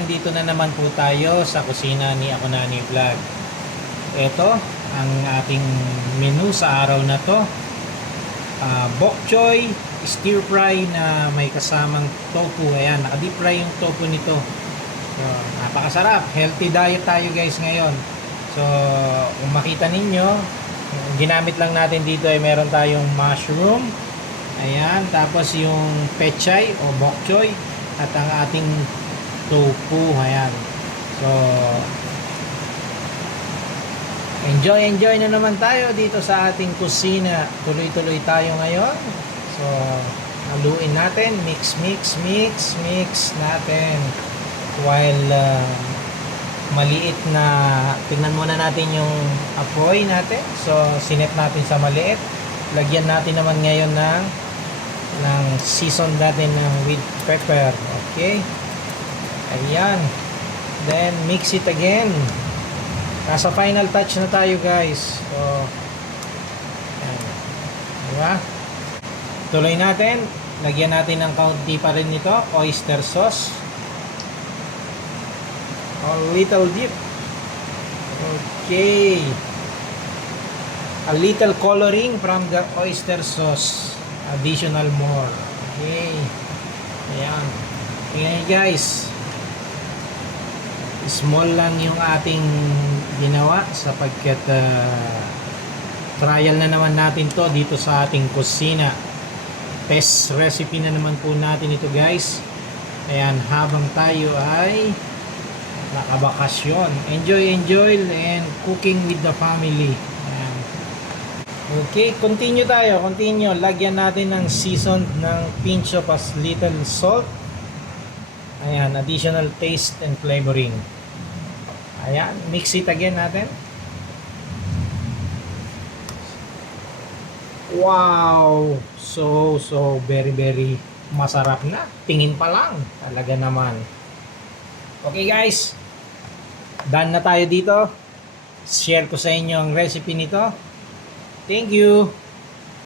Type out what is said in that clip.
nandito na naman po tayo sa kusina ni Ako Nani Vlog. Ito ang ating menu sa araw na to. Bok choy, stir fry na may kasamang tofu. Ayan, naka-deep fry yung tofu nito. So, napakasarap. Healthy diet tayo guys ngayon. So, kung makita ninyo, ginamit lang natin dito ay meron tayong mushroom. Ayan, tapos yung pechay o bok choy at ang ating tofu. Ayan. So, enjoy na naman tayo dito sa ating kusina. Tuloy-tuloy tayo ngayon. So, haluin natin, mix natin while maliit na, tingnan muna natin yung apoy natin. So, sinet natin sa maliit. Lagyan natin naman ngayon ng season natin ng with pepper. Okay? Ayan. Then, mix it again. Nasa final touch na tayo guys. So, ayan. Diba? Tuloy natin. Lagyan natin ng kaunti pa rin nito. Oyster sauce. A little dip. Okay. A little coloring from the oyster sauce. Additional more. Okay. Ayan. Ayan guys. Small lang yung ating ginawa sapagkat trial na naman natin to dito sa ating kusina. Test recipe na naman po natin ito guys. Ayan, habang tayo ay nakabakasyon. Enjoy and cooking with the family. Ayan. Okay, continue tayo. Lagyan natin ng seasoned ng pinch of as little salt. Ayan, additional taste and flavoring. Ayan, mix it again natin. Wow! So very masarap na. Tingin pa lang. Talaga naman. Okay guys. Done na tayo dito. Share ko sa inyo ang recipe nito. Thank you.